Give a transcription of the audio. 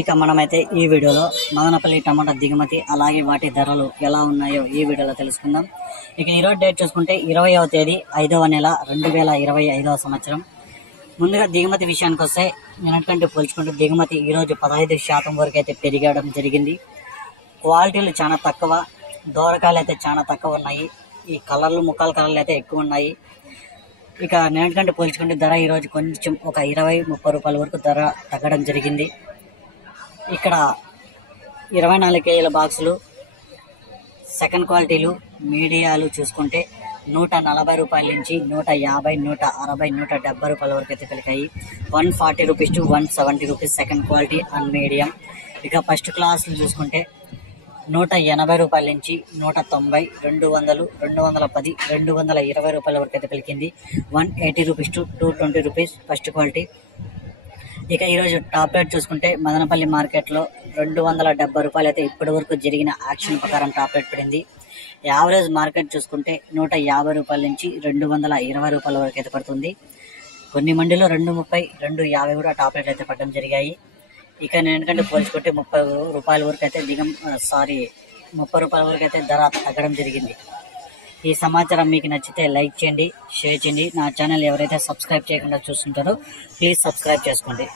ఇక మనమైతే ఈ వీడియోలో మదనపల్లి టమాటా దిగుమతి అలాగే వాటి ధరలు ఎలా ఉన్నాయో ఈ వీడియోలో తెలుసుకుందాం. ఇక ఈరోజు డేట్ చూసుకుంటే 20వ తేదీ 5వ నెల 2025వ సంవత్సరం. ముందుగా దిగుమతి విషయానికి వస్తే నిన్నటికంటే పోల్చుకుంటే దిగుమతి ఈరోజు 15% వరకు అయితే పెరిగడం జరిగింది. క్వాలిటీలు చాలా తక్కువ, దోరకాయలు అయితే చాలా తక్కువ ఉన్నాయి. ఈ కలర్లు ముక్కల కలర్లు అయితే ఎక్కువ ఉన్నాయి. ఇక నిన్నటికంటే పోల్చుకుంటే ధర ఈరోజు కొంచెం ఒక 20-30 రూపాయల వరకు ధర తగ్గడం జరిగింది. ఇక్కడ 24 కేజీల బాక్సులు సెకండ్ క్వాలిటీలు మీడియాలు చూసుకుంటే 140 రూపాయల నుంచి 150, 160, 170 రూపాయల వరకు అయితే పలికాయి. 140 rupees to 170 rupees second quality and medium. ఇక ఫస్ట్ క్లాసులు చూసుకుంటే 180 రూపాయల నుంచి 190, 200, 210, 220 రూపాయల వరకు అయితే పలికింది. 180 rupees to 220 rupees first quality. ఇక ఈరోజు టాప్ రేట్ చూసుకుంటే మదనపల్లి మార్కెట్లో 270 రూపాయలు అయితే ఇప్పటి వరకు జరిగిన యాక్షన్ ప్రకారం టాప్ రేట్ పడింది. యావరేజ్ మార్కెట్ చూసుకుంటే 150 రూపాయల నుంచి 220 రూపాయల వరకు అయితే పడుతుంది. కొన్ని మండీలో 230, 250 కూడా టాప్ రేట్ అయితే పడడం జరిగాయి. ఇక ఎందుకంటే పోల్చుకుంటే 30 రూపాయల వరకు అయితే 30 రూపాయల వరకు అయితే ధర తగ్గడం జరిగింది. ఈ సమాచారం మీకు నచ్చితే లైక్ చేయండి, షేర్ చేయండి. నా ఛానల్ ఎవరైతే సబ్స్క్రైబ్ చేయకుండా చూస్తుంటారో ప్లీజ్ సబ్స్క్రైబ్ చేసుకోండి.